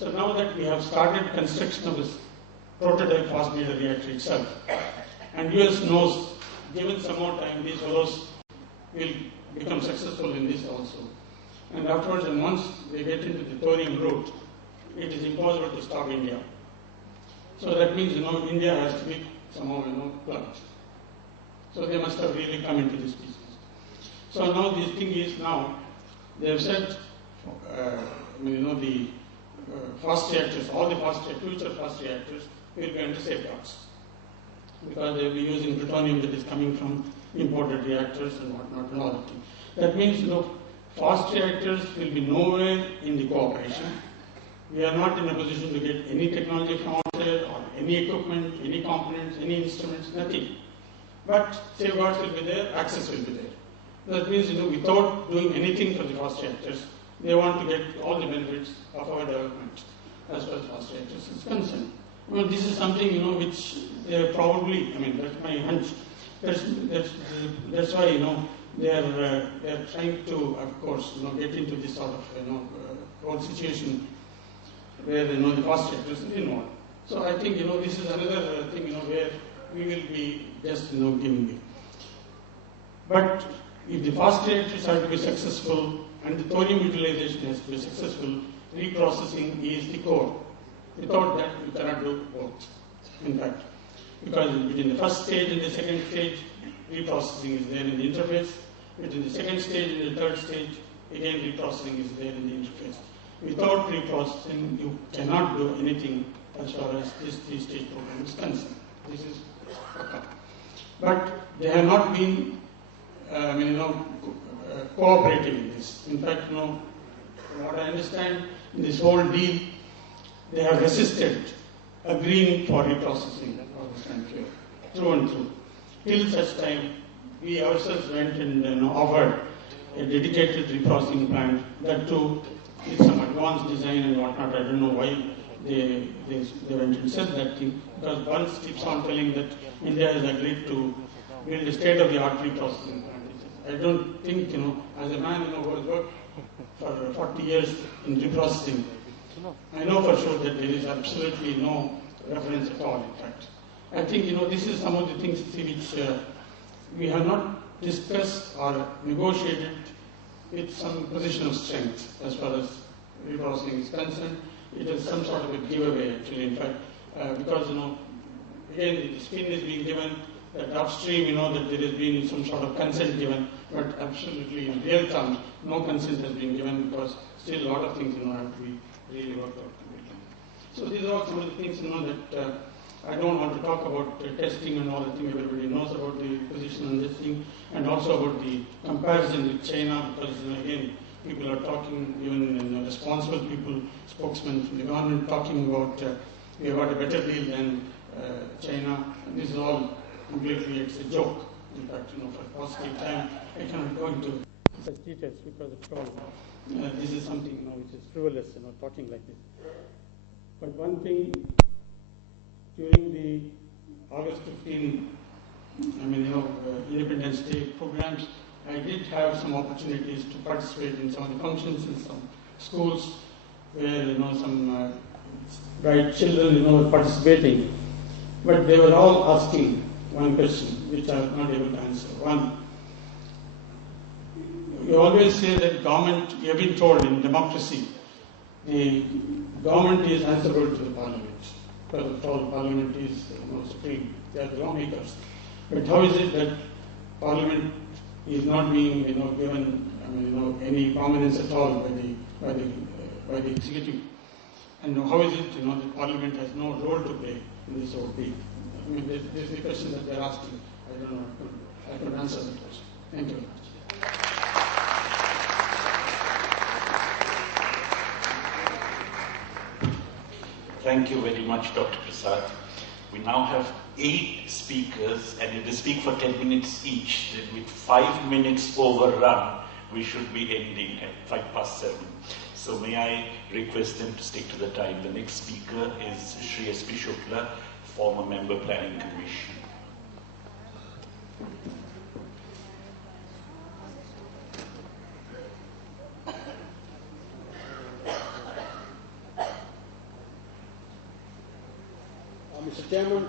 So now that we have started construction of this prototype fast breeder reactor itself, and US knows, given some more time, these fellows will become successful in this also. And afterwards, and once they get into the thorium route, it is impossible to stop India. So that means, India has to be somehow, plugged. So they must have really come into this business. So now this thing is now, they have said, the fast reactors, all the future fast reactors will be under safeguards. Because they will be using plutonium that is coming from imported reactors and whatnot and all that thing. That means, fast reactors will be nowhere in the cooperation. We are not in a position to get any technology from outside or any equipment, any components, any instruments, nothing. But safeguards will be there, access will be there. That means, without doing anything for the fast reactors, they want to get all the benefits of our development as far as fast reactors is concerned. This is something, which they are probably, that's my hunch. That's why, they are trying to, of course, get into this sort of, whole situation where, the fast reactors are involved. So I think, this is another thing, where we will be just, giving it. But if the fast reactors are to be successful and the thorium utilization has to be successful, reprocessing is the core. Without that, you cannot do both. In fact, because between the first stage and the second stage, reprocessing is there in the interface. Between the second stage and the third stage, again reprocessing is there in the interface. Without reprocessing, you cannot do anything as far as this three-stage program is concerned. This is okay. But they have not been, cooperating in this. In fact, what I understand in this whole deal, they have resisted agreeing for reprocessing of this country, through and through. Till such time, we ourselves went and offered a dedicated reprocessing plant, that too with some advanced design and whatnot. I don't know why they went and said that thing, because Bunce keeps on telling that India has agreed to build a state-of-the-art reprocessing plant. I don't think, as a man who has worked for 40 years in reprocessing, I know for sure that there is absolutely no reference at all, in fact. I think, this is some of the things which we have not discussed or negotiated with some position of strength as far as reprocessing is concerned. It is some sort of a giveaway, actually, in fact, because, again, the spin is being given that upstream, that there has been some sort of consent given, but absolutely in real terms, no consent has been given, because still a lot of things, have to be really worked out. So these are some of the things, that I don't want to talk about testing and all the things. Everybody knows about the position on this thing, and also about the comparison with China, because again, people are talking, even responsible people, spokesmen from the government, talking about we have got a better deal than China. And this is all completely, it's a joke. In fact, for positive time, I cannot go into such details because of all. This is something, which is frivolous, talking like this. But one thing, during the August 15, Independence Day programs, I did have some opportunities to participate in some of the functions in some schools where, some bright children, were participating. But they were all asking one question, which I was not able to answer. One, you always say that government, you have been told in democracy, the government is answerable to the parliament. Because all parliament is supreme, they are the lawmakers. But how is it that parliament is not being given any prominence at all by the executive? And how is it that parliament has no role to play in this whole thing? There's a question that they're asking. I don't know. I could answer that question. Thank you very much. Thank you very much, Dr. Prasad. We now have 8 speakers, and if they speak for 10 minutes each, then with 5 minutes overrun, we should be ending at 7:05. So may I request them to stick to the time. The next speaker is Shri S.P. Shukla, former member Planning Commission. Mr. Chairman,